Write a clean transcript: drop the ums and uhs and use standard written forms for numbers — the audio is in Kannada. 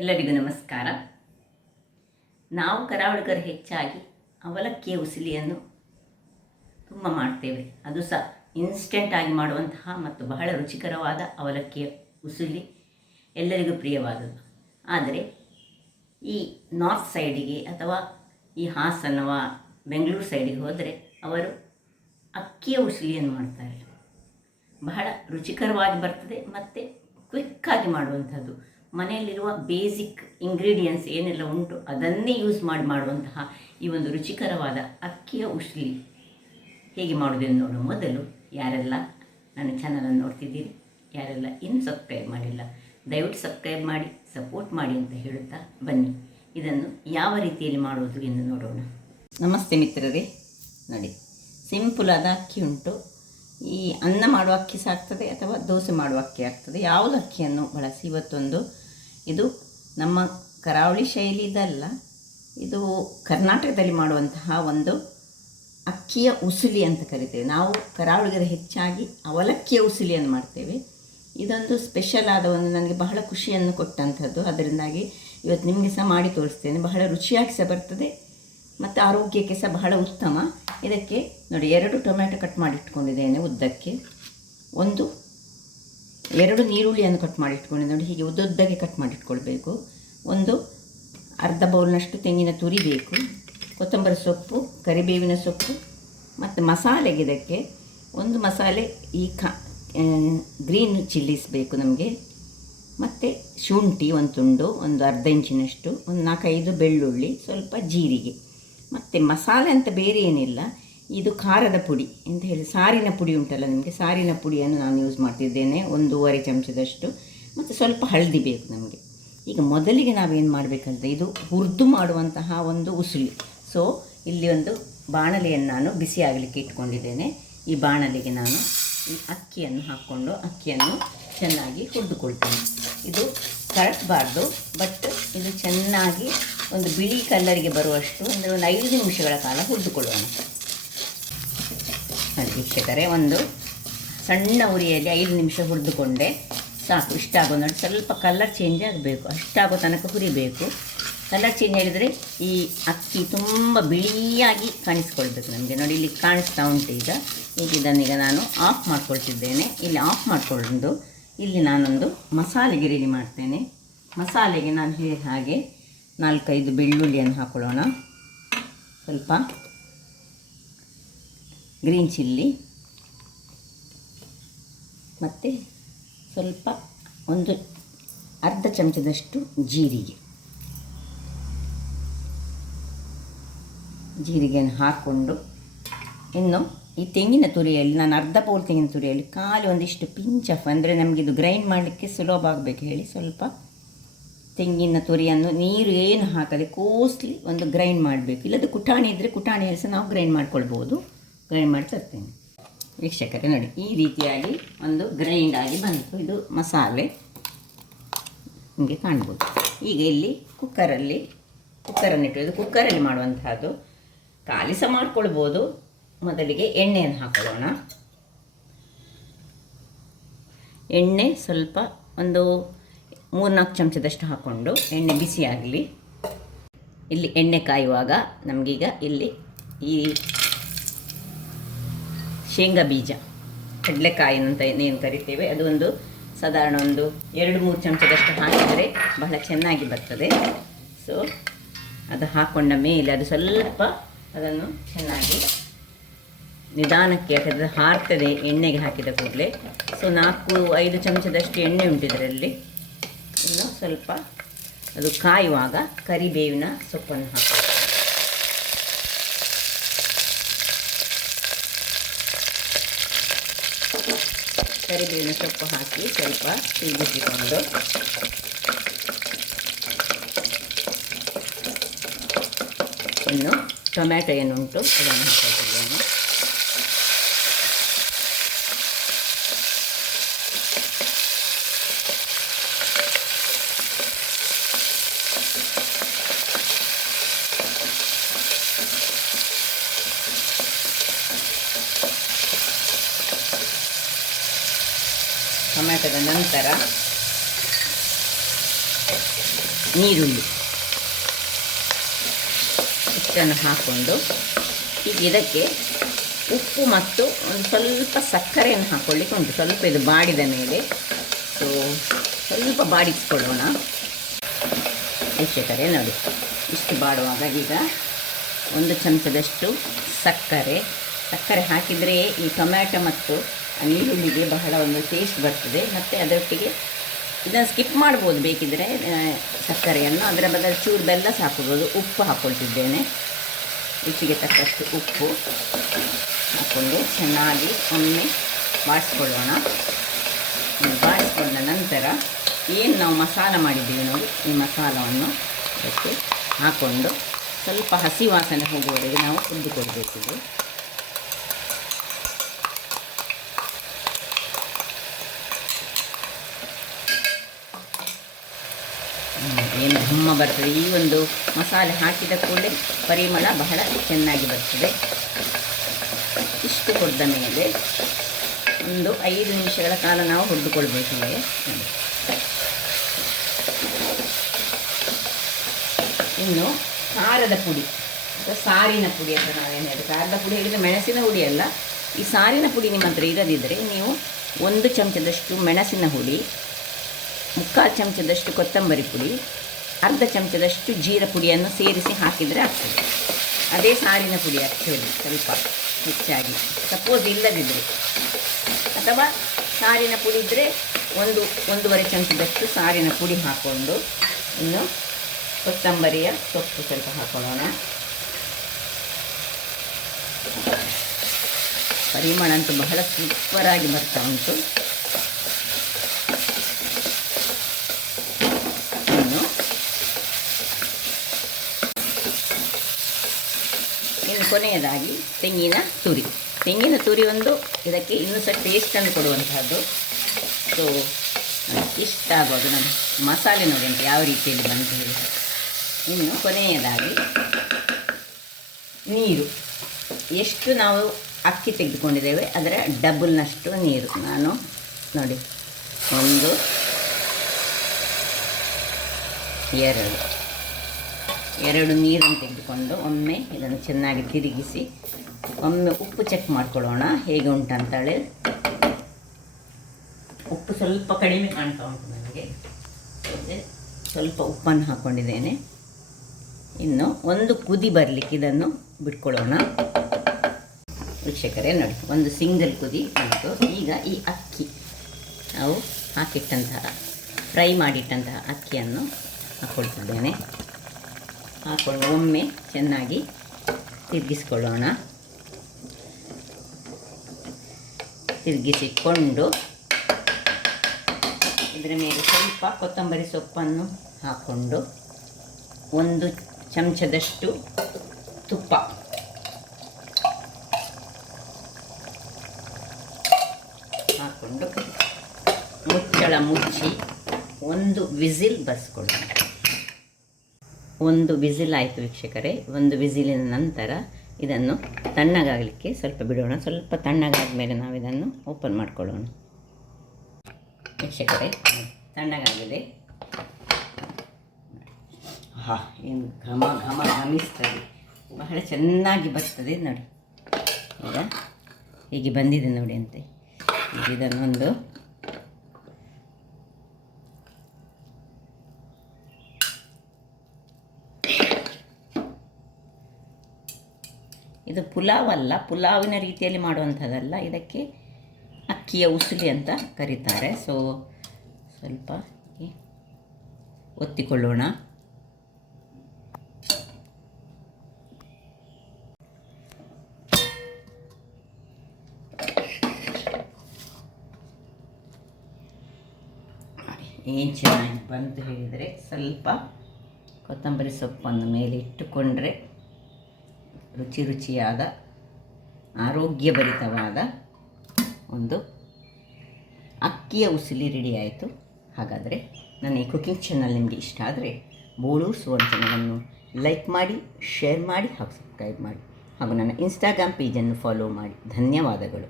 ಎಲ್ಲರಿಗೂ ನಮಸ್ಕಾರ. ನಾವು ಕರಾವಳಿಗರು ಹೆಚ್ಚಾಗಿ ಅವಲಕ್ಕಿಯ ಉಸಿಲಿಯನ್ನು ತುಂಬ ಮಾಡ್ತೇವೆ. ಅದು ಸಹ ಇನ್ಸ್ಟೆಂಟಾಗಿ ಮಾಡುವಂತಹ ಮತ್ತು ಬಹಳ ರುಚಿಕರವಾದ ಅವಲಕ್ಕಿಯ ಉಸುಲಿ ಎಲ್ಲರಿಗೂ ಪ್ರಿಯವಾದದ್ದು. ಆದರೆ ಈ ನಾರ್ತ್ ಸೈಡಿಗೆ ಅಥವಾ ಈ ಹಾಸನವ ಬೆಂಗಳೂರು ಸೈಡಿಗೆ ಹೋದರೆ ಅವರು ಅಕ್ಕಿಯ ಉಸುಲಿಯನ್ನು ಮಾಡ್ತಾರೆ. ಬಹಳ ರುಚಿಕರವಾಗಿ ಬರ್ತದೆ ಮತ್ತು ಕ್ವಿಕ್ಕಾಗಿ ಮಾಡುವಂಥದ್ದು. ಮನೆಯಲ್ಲಿರುವ ಬೇಸಿಕ್ ಇಂಗ್ರೀಡಿಯೆಂಟ್ಸ್ ಏನೆಲ್ಲ ಉಂಟು ಅದನ್ನೇ ಯೂಸ್ ಮಾಡುವಂತಹ ಈ ಒಂದು ರುಚಿಕರವಾದ ಅಕ್ಕಿಯ ಉಸ್ಲಿ ಹೇಗೆ ಮಾಡೋದನ್ನು ನೋಡುವ ಮೊದಲು ಯಾರೆಲ್ಲ ನನ್ನ ಚಾನಲನ್ನು ನೋಡ್ತಿದ್ದೀರಿ, ಯಾರೆಲ್ಲ ಇನ್ನೂ ಸಬ್ಸ್ಕ್ರೈಬ್ ಮಾಡಿಲ್ಲ, ದಯವಿಟ್ಟು ಸಬ್ಸ್ಕ್ರೈಬ್ ಮಾಡಿ ಸಪೋರ್ಟ್ ಮಾಡಿ ಅಂತ ಹೇಳುತ್ತಾ ಬನ್ನಿ ಇದನ್ನು ಯಾವ ರೀತಿಯಲ್ಲಿ ಮಾಡುವುದು ಎಂದು ನೋಡೋಣ. ನಮಸ್ತೆ ಮಿತ್ರರೇ, ನೋಡಿ ಸಿಂಪಲಾದ ಅಕ್ಕಿ ಉಂಟು. ಈ ಅನ್ನ ಮಾಡುವ ಅಕ್ಕಿ ಸಹ ಆಗ್ತದೆ ಅಥವಾ ದೋಸೆ ಮಾಡುವ ಅಕ್ಕಿ ಆಗ್ತದೆ. ಯಾವುದು ಅಕ್ಕಿಯನ್ನು ಬಳಸಿ ಇವತ್ತೊಂದು ಇದು ನಮ್ಮ ಕರಾವಳಿ ಶೈಲಿದಲ್ಲ, ಇದು ಕರ್ನಾಟಕದಲ್ಲಿ ಮಾಡುವಂತಹ ಒಂದು ಅಕ್ಕಿಯ ಉಸುಲಿ ಅಂತ ಕರಿತೇವೆ ನಾವು. ಕರಾವಳಿಗರು ಹೆಚ್ಚಾಗಿ ಅವಲಕ್ಕಿಯ ಉಸುಲಿಯನ್ನು ಮಾಡ್ತೇವೆ. ಇದೊಂದು ಸ್ಪೆಷಲ್ ಆದ ಒಂದು ನನಗೆ ಬಹಳ ಖುಷಿಯನ್ನು ಕೊಟ್ಟಂಥದ್ದು. ಅದರಿಂದಾಗಿ ಇವತ್ತು ನಿಮಗೆ ಸಹ ಮಾಡಿ ತೋರಿಸ್ತೇನೆ. ಬಹಳ ರುಚಿಯಾಗಿ ಸಹ ಬರ್ತದೆ ಮತ್ತು ಆರೋಗ್ಯಕ್ಕೆ ಸಹ ಬಹಳ ಉತ್ತಮ. ಇದಕ್ಕೆ ನೋಡಿ 2 ಟೊಮ್ಯಾಟೊ ಕಟ್ ಮಾಡಿ ಇಟ್ಕೊಂಡಿದ್ದೇನೆ ಉದ್ದಕ್ಕೆ. 2 ನೀರುಳ್ಳಿಯನ್ನು ಕಟ್ ಮಾಡಿ ಇಟ್ಕೊಂಡಿದ್ದೆ. ನೋಡಿ ಹೀಗೆ ಉದ್ದಕ್ಕೆ ಕಟ್ ಮಾಡಿ ಇಟ್ಕೊಳ್ಬೇಕು. ಒಂದು ಅರ್ಧ ಬೌಲ್ನಷ್ಟು ತೆಂಗಿನ ತುರಿ ಬೇಕು, ಕೊತ್ತಂಬರಿ ಸೊಪ್ಪು, ಕರಿಬೇವಿನ ಸೊಪ್ಪು ಮತ್ತು ಮಸಾಲೆಗೆ ಇದಕ್ಕೆ ಒಂದು ಮಸಾಲೆ ಈ ಗ್ರೀನ್ ಚಿಲ್ಲೀಸ್ ಬೇಕು ನಮಗೆ, ಮತ್ತು ಶುಂಠಿ ಒಂದು ತುಂಡು, ಒಂದು ಅರ್ಧ ಇಂಚಿನಷ್ಟು, ಒಂದು 4-5 ಬೆಳ್ಳುಳ್ಳಿ, ಸ್ವಲ್ಪ ಜೀರಿಗೆ. ಮತ್ತು ಮಸಾಲೆ ಅಂತ ಬೇರೆ ಏನಿಲ್ಲ, ಇದು ಖಾರದ ಪುಡಿ ಅಂತ ಹೇಳಿ ಸಾರಿನ ಪುಡಿ ಉಂಟಲ್ಲ ನಿಮಗೆ, ಸಾರಿನ ಪುಡಿಯನ್ನು ನಾನು ಯೂಸ್ ಮಾಡ್ತಿದ್ದೇನೆ 1.5 ಚಮಚದಷ್ಟು. ಮತ್ತು ಸ್ವಲ್ಪ ಹಳದಿ ಬೇಕು ನಮಗೆ. ಈಗ ಮೊದಲಿಗೆ ನಾವೇನು ಮಾಡಬೇಕಂದ್ರೆ ಇದು ಹುರಿದು ಮಾಡುವಂತಹ ಒಂದು ಉಸುಲಿ. ಸೊ ಇಲ್ಲಿ ಒಂದು ಬಾಣಲೆಯನ್ನು ನಾನು ಬಿಸಿ ಆಗಲಿಕ್ಕೆ ಇಟ್ಕೊಂಡಿದ್ದೇನೆ. ಈ ಬಾಣಲೆಗೆ ನಾನು ಈ ಅಕ್ಕಿಯನ್ನು ಹಾಕ್ಕೊಂಡು ಅಕ್ಕಿಯನ್ನು ಚೆನ್ನಾಗಿ ಹುರಿದುಕೊಳ್ತೇನೆ. ಇದು ಕರಟಬಾರ್ದು, ಬಟ್ ಇದು ಚೆನ್ನಾಗಿ ಒಂದು ಬಿಳಿ ಕಲ್ಲರಿಗೆ ಬರುವಷ್ಟು ಅಂದರೆ ಒಂದು 5 ನಿಮಿಷಗಳ ಕಾಲ ಹುರಿದುಕೊಳ್ಳೋಣ. ನೋಡಿ ವೀಕ್ಷಕರೇ, ಒಂದು ಸಣ್ಣ ಉರಿಯಲ್ಲಿ 5 ನಿಮಿಷ ಹುರಿದುಕೊಂಡೆ ಸಾಕು. ಇಷ್ಟಾಗೋ ನೋಡಿ, ಸ್ವಲ್ಪ ಕಲರ್ ಚೇಂಜ್ ಆಗಬೇಕು, ಅಷ್ಟಾಗೋ ತನಕ ಹುರಿಬೇಕು. ಕಲರ್ ಚೇಂಜ್ ಆಗಿದರೆ ಈ ಅಕ್ಕಿ ತುಂಬ ಬಿಳಿಯಾಗಿ ಕಾಣಿಸ್ಕೊಳ್ಬೇಕು ನಮಗೆ. ನೋಡಿ ಇಲ್ಲಿ ಕಾಣಿಸ್ತಾ ಉಂಟು. ಈಗ ಇದನ್ನೀಗ ನಾನು ಆಫ್ ಮಾಡ್ಕೊಳ್ತಿದ್ದೇನೆ. ಇಲ್ಲಿ ಆಫ್ ಮಾಡಿಕೊಂಡು ಇಲ್ಲಿ ನಾನೊಂದು ಮಸಾಲೆಗೆ ರೆಡಿ ಮಾಡ್ತೇನೆ. ಮಸಾಲೆಗೆ ನಾನು ಹಾಗೆ 4-5 ಬೆಳ್ಳುಳ್ಳಿಯನ್ನು ಹಾಕೊಳ್ಳೋಣ, ಸ್ವಲ್ಪ ಗ್ರೀನ್ ಚಿಲ್ಲಿ, ಮತ್ತು ಸ್ವಲ್ಪ ಒಂದು ಅರ್ಧ ಚಮಚದಷ್ಟು ಜೀರಿಗೆಯನ್ನು ಹಾಕ್ಕೊಂಡು, ಇನ್ನು ಈ ತೆಂಗಿನ ತುರಿಯಲ್ಲಿ ನಾನು ಅರ್ಧ ಬೌಲ್ ತೆಂಗಿನ ತುರಿಯಲ್ಲಿ ಖಾಲಿ ಒಂದಿಷ್ಟು ಪಿಂಚ್ ಆಫ್, ಅಂದರೆ ನಮಗಿದು ಗ್ರೈಂಡ್ ಮಾಡಲಿಕ್ಕೆ ಸುಲಭ ಆಗಬೇಕು ಹೇಳಿ ಸ್ವಲ್ಪ ತೆಂಗಿನ ತುರಿಯನ್ನು ನೀರು ಏನು ಹಾಕದೆ ಕೋಸ್ಟ್ಲಿ ಒಂದು ಗ್ರೈಂಡ್ ಮಾಡಬೇಕು. ಇಲ್ಲದ ಕುಟಾಣಿ ಇದ್ದರೆ ಕುಟಾಣಿಯಲ್ಲಿ ಸಹ ನಾವು ಗ್ರೈಂಡ್ ಮಾಡ್ಕೊಳ್ಬೋದು. ಗ್ರೈಂಡ್ ಮಾಡಿ ತರ್ತೇನೆ. ವೀಕ್ಷಕರೇ ನೋಡಿ, ಈ ರೀತಿಯಾಗಿ ಒಂದು ಗ್ರೈಂಡ್ ಆಗಿ ಬಂತು. ಇದು ಮಸಾಲೆ ನಿಮಗೆ ಕಾಣ್ಬೋದು. ಈಗ ಇಲ್ಲಿ ಕುಕ್ಕರನ್ನು ಇಟ್ಟು ಕುಕ್ಕರಲ್ಲಿ ಮಾಡುವಂತಹದ್ದು. ಖಾಲಿ ಸಹ ಮಾಡ್ಕೊಳ್ಬೋದು. ಮೊದಲಿಗೆ ಎಣ್ಣೆಯನ್ನು ಹಾಕೊಳ್ಳೋಣ. ಎಣ್ಣೆ ಸ್ವಲ್ಪ ಒಂದು 3-4 ಚಮಚದಷ್ಟು ಹಾಕ್ಕೊಂಡು ಎಣ್ಣೆ ಬಿಸಿ ಆಗಲಿ. ಇಲ್ಲಿ ಎಣ್ಣೆ ಕಾಯುವಾಗ ನಮಗೀಗ ಇಲ್ಲಿ ಈ ಶೇಂಗಾ ಬೀಜ, ಕಡಲೆಕಾಯಿ ಅಂತ ಏನು ಕರಿತೇವೆ, ಅದು ಒಂದು ಸಾಧಾರಣ ಒಂದು 2-3 ಚಮಚದಷ್ಟು ಹಾಕಿದರೆ ಬಹಳ ಚೆನ್ನಾಗಿ ಬರ್ತದೆ. ಸೊ ಅದು ಹಾಕ್ಕೊಂಡ ಮೇಲೆ ಅದು ಸ್ವಲ್ಪ ಅದನ್ನು ಚೆನ್ನಾಗಿ ನಿಧಾನಕ್ಕೆ, ಯಾಕಂದರೆ ಹಾರ್ತದೆ ಎಣ್ಣೆಗೆ ಹಾಕಿದ ಕೂಡಲೇ. ಸೊ 4-5 ಚಮಚದಷ್ಟು ಎಣ್ಣೆ ಉಂಟು ಇದರಲ್ಲಿ. ಇನ್ನು ಸ್ವಲ್ಪ ಅದು ಕಾಯುವಾಗ ಕರಿಬೇವಿನ ಸೊಪ್ಪನ್ನು ಹಾಕೋದು. ಕರಿಬೇವಿನ ಸೊಪ್ಪು ಹಾಕಿ ಸ್ವಲ್ಪ ತಿರುಗಿಸಿಕೊಂಡು ಇನ್ನು ಟೊಮ್ಯಾಟೊ ಏನುಂಟು ಅದನ್ನು ಹಾಕಿದ್ದೇನೆ. ಟೊಮ್ಯಾಟೊದ ನಂತರ ನೀರುಳ್ಳಿ ಇಷ್ಟನ್ನು ಹಾಕ್ಕೊಂಡು ಈಗ ಇದಕ್ಕೆ ಉಪ್ಪು ಮತ್ತು ಒಂದು ಸ್ವಲ್ಪ ಸಕ್ಕರೆಯನ್ನು ಹಾಕ್ಕೊಳ್ಳಿಕ್ಕೆ ಉಂಟು. ಸ್ವಲ್ಪ ಇದು ಬಾಡಿದ ಮೇಲೆ ಸೊ ಸ್ವಲ್ಪ ಬಾಡಿಸ್ಕೊಳ್ಳೋಣ ವೀಕ್ಷಕರೇ. ನೋಡಿ ಇಷ್ಟು ಬಾಡುವಾಗ ಈಗ 1 ಚಮಚದಷ್ಟು ಸಕ್ಕರೆ ಹಾಕಿದರೆ ಈ ಟೊಮ್ಯಾಟೊ ಮತ್ತು ನೀರುಳ್ಳಿಗೆ ಬಹಳ ಒಂದು ಟೇಸ್ಟ್ ಬರ್ತದೆ. ಮತ್ತು ಅದರೊಟ್ಟಿಗೆ ಇದನ್ನು ಸ್ಕಿಪ್ ಮಾಡ್ಬೋದು ಬೇಕಿದ್ದರೆ ಸಕ್ಕರೆಯನ್ನು, ಅದರ ಬದಲು ಚೂರು ಬೆಲ್ಲ ಹಾಕ್ಬೋದು. ಉಪ್ಪು ಹಾಕ್ಕೊಳ್ತಿದ್ದೇನೆ, ರುಚಿಗೆ ತಕ್ಕಷ್ಟು ಉಪ್ಪು ಹಾಕ್ಕೊಂಡು ಚೆನ್ನಾಗಿ ಒಮ್ಮೆ ಬಾಡಿಸ್ಕೊಳ್ಳೋಣ. ಬಾಡಿಸ್ಕೊಂಡ ನಂತರ ಏನು ನಾವು ಮಸಾಲ ಮಾಡಿದ್ದೀವಿ ನೋಡಿ, ಈ ಮಸಾಲವನ್ನು ಅದಕ್ಕೆ ಹಾಕ್ಕೊಂಡು ಸ್ವಲ್ಪ ಹಸಿ ವಾಸನೆ ಹೋಗುವವರೆಗೆ ನಾವು ಹುರಿದು ಕೊಡಬೇಕಿದೆ. ಏನು ಘಮ್ಮ ಬರ್ತದೆ, ಈ ಒಂದು ಮಸಾಲೆ ಹಾಕಿದ ಕೂಡಲೇ ಪರಿಮಳ ಬಹಳ ಚೆನ್ನಾಗಿ ಬರ್ತದೆ. ಇಷ್ಟು ಹುರಿದ ಮೇಲೆ ಒಂದು 5 ನಿಮಿಷಗಳ ಕಾಲ ನಾವು ಹುರಿದುಕೊಳ್ಬೇಕಿದೆ. ಇನ್ನು ಖಾರದ ಪುಡಿ ಅಥವಾ ಸಾರಿನ ಪುಡಿ ಅಂತ ನಾವೇನು ಹೇಳಿದೆ, ಖಾರದ ಪುಡಿ ಹೇಳಿದರೆ ಮೆಣಸಿನ ಹುಡಿ ಅಲ್ಲ. ಈ ಸಾರಿನ ಪುಡಿ ನಿಮ್ಮ ಹತ್ರ ಇರದಿದ್ದರೆ ನೀವು 1 ಚಮಚದಷ್ಟು ಮೆಣಸಿನ ಹುಡಿ, 3/4 ಚಮಚದಷ್ಟು ಕೊತ್ತಂಬರಿ ಪುಡಿ, ಅರ್ಧ ಚಮಚದಷ್ಟು ಜೀರ ಪುಡಿಯನ್ನು ಸೇರಿಸಿ ಹಾಕಿದರೆ ಆಗ್ತದೆ. ಅದೇ ಸಾರಿನ ಪುಡಿ ಆ್ಯಕ್ಚುಲಿ ಸ್ವಲ್ಪ ಹೆಚ್ಚಾಗಿ, ಸಪೋಸ್ ಇಲ್ಲದಿದ್ದರೆ. ಅಥವಾ ಸಾರಿನ ಪುಡಿ ಇದ್ದರೆ 1-1.5 ಚಮಚದಷ್ಟು ಸಾರಿನ ಪುಡಿ ಹಾಕ್ಕೊಂಡು ಇನ್ನು ಕೊತ್ತಂಬರಿಯ ಸೊಪ್ಪು ಸ್ವಲ್ಪ ಹಾಕೊಳ್ಳೋಣ. ಪರಿಮಳ ಅಂತೂ ಬಹಳ ಸೂಪರಾಗಿ ಬರ್ತಾ ಉಂಟು. ಇನ್ನು ಕೊನೆಯದಾಗಿ ತೆಂಗಿನ ತುರಿ ಒಂದು ಇದಕ್ಕೆ ಇನ್ನೂ ಸಹ ಟೇಸ್ಟನ್ನು ಕೊಡುವಂತಹದ್ದು. ಸೊ ಇಷ್ಟ ಆಗೋದು ನಮ್ಮ ಮಸಾಲೆ ನೋಡಿ ಅಂತ ಯಾವ ರೀತಿಯಲ್ಲಿ ಬಂತು ಹೇಳಿ. ಇನ್ನು ಕೊನೆಯದಾಗಿ ನೀರು, ಎಷ್ಟು ನಾವು ಅಕ್ಕಿ ತೆಗೆದುಕೊಂಡಿದ್ದೇವೆ ಅದರ ಡಬಲ್ನಷ್ಟು ನೀರು. ನಾನು ನೋಡಿ 1 2 ನೀರನ್ನು ತೆಗೆದುಕೊಂಡು ಒಮ್ಮೆ ಇದನ್ನು ಚೆನ್ನಾಗಿ ತಿರುಗಿಸಿ ಒಮ್ಮೆ ಉಪ್ಪು ಚೆಕ್ ಮಾಡ್ಕೊಳ್ಳೋಣ ಹೇಗೆ ಉಂಟಂತೇಳಿ. ಉಪ್ಪು ಸ್ವಲ್ಪ ಕಡಿಮೆ ಕಾಣ್ತಾ ಉಂಟು ನನಗೆ, ಸ್ವಲ್ಪ ಉಪ್ಪನ್ನು ಹಾಕ್ಕೊಂಡಿದ್ದೇನೆ. ಇನ್ನು 1 ಕುದಿ ಬರಲಿಕ್ಕೆ ಇದನ್ನು ಬಿಟ್ಕೊಳ್ಳೋಣ ವೀಕ್ಷಕರೇ. ನೋಡಿ 1 ಸಿಂಗಲ್ ಕುದಿ ಉಂಟು. ಈಗ ಈ ಅಕ್ಕಿ ನಾವು ಹಾಕಿಟ್ಟಂತಹ ಫ್ರೈ ಮಾಡಿಟ್ಟಂತಹ ಅಕ್ಕಿಯನ್ನು ಹಾಕ್ಕೊಳ್ತಿದ್ದೇನೆ. ಹಾಕ್ಕೊಂಡು ಒಮ್ಮೆ ಚೆನ್ನಾಗಿ ತಿರುಗಿಸ್ಕೊಳ್ಳೋಣ. ತಿರುಗಿಸಿಕೊಂಡು ಇದರ ಮೇಲೆ ಸ್ವಲ್ಪ ಕೊತ್ತಂಬರಿ ಸೊಪ್ಪನ್ನು ಹಾಕ್ಕೊಂಡು 1 ಚಮಚದಷ್ಟು ತುಪ್ಪ ಹಾಕ್ಕೊಂಡು ಮುಚ್ಚಳ ಮುಚ್ಚಿ 1 ವಿಸಿಲ್ ಬರ್ಸ್ಕೊಳ್ಳೋಣ. 1 ವಿಸಿಲ್ ಆಯಿತು ವೀಕ್ಷಕರೇ. 1 ವಿಸಿಲಿನ ನಂತರ ಇದನ್ನು ತಣ್ಣಗಾಗಲಿಕ್ಕೆ ಸ್ವಲ್ಪ ಬಿಡೋಣ. ಸ್ವಲ್ಪ ತಣ್ಣಗಾದ ಮೇಲೆ ನಾವು ಇದನ್ನು ಓಪನ್ ಮಾಡ್ಕೊಳ್ಳೋಣ ವೀಕ್ಷಕರೇ. ತಣ್ಣಗಾಗಿದೆ. ಏನು ಘಮ ಘಮಿಸ್ತದೆ, ಬಹಳ ಚೆನ್ನಾಗಿ ಬರ್ತದೆ ನೋಡಿ. ಈಗ ಹೀಗೆ ಬಂದಿದೆ ನೋಡಿ ಅಂತೆ. ಇದನ್ನೊಂದು ಇದು ಪುಲಾವ್ ಅಲ್ಲ, ಪುಲಾವಿನ ರೀತಿಯಲ್ಲಿ ಮಾಡುವಂಥದ್ದಲ್ಲ. ಇದಕ್ಕೆ ಅಕ್ಕಿಯ ಉಸುಲಿ ಅಂತ ಕರೀತಾರೆ. ಸೊ ಸ್ವಲ್ಪ ಒತ್ತಿಕೊಳ್ಳೋಣ. ಏನು ಚೆನ್ನಾಗಿ ಬಂತು ಹೇಳಿದರೆ ಸ್ವಲ್ಪ ಕೊತ್ತಂಬರಿ ಸೊಪ್ಪನ್ನು ಮೇಲೆ ಇಟ್ಟುಕೊಂಡ್ರೆ ರುಚಿಯಾದ ಆರೋಗ್ಯಭರಿತವಾದ ಒಂದು ಅಕ್ಕಿಯ ಉಸಿಲಿ ರೆಡಿ ಆಯಿತು. ಹಾಗಾದರೆ ನನ್ನ ಈ ಕುಕಿಂಗ್ ಚಾನಲ್ ನಿಮಗೆ ಇಷ್ಟ ಆದರೆ ಬೋಳೂರು ಸುವರ್ಣ ಚಾನಲನ್ನು ಲೈಕ್ ಮಾಡಿ, ಶೇರ್ ಮಾಡಿ ಹಾಗೂ ಸಬ್ಸ್ಕ್ರೈಬ್ ಮಾಡಿ ಹಾಗೂ ನನ್ನ ಇನ್ಸ್ಟಾಗ್ರಾಮ್ ಪೇಜನ್ನು ಫಾಲೋ ಮಾಡಿ. ಧನ್ಯವಾದಗಳು.